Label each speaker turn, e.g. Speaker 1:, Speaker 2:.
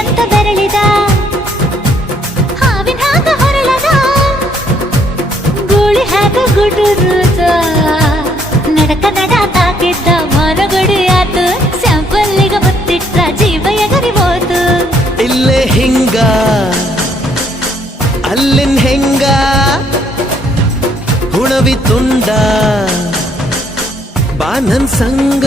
Speaker 1: ಅಂತ ಬೆರಳಿದ. ಹಾವಿನ ಹಾಕ ಹೊರಳದ. ಗೋಳಿ ಹಾಕ ಗುಡುರುದ ನಡಕ ನಡ ತಾಕಿದ್ದ ಮರಗಡಿ ಆತು. ಸ್ಯಾಂಪಲ್ಲಿಗ ಬತ್ತಿಟ್ಟ ಜೀವ ಎಗರಿ ಹೋತು.
Speaker 2: ಇಲ್ಲೇ ಹಿಂಗ, ಅಲ್ಲಿನ್ ಹೆಂಗ? ಹುಣವಿ ತುಂಡ, ಬಾನನ್ ಸಂಗ.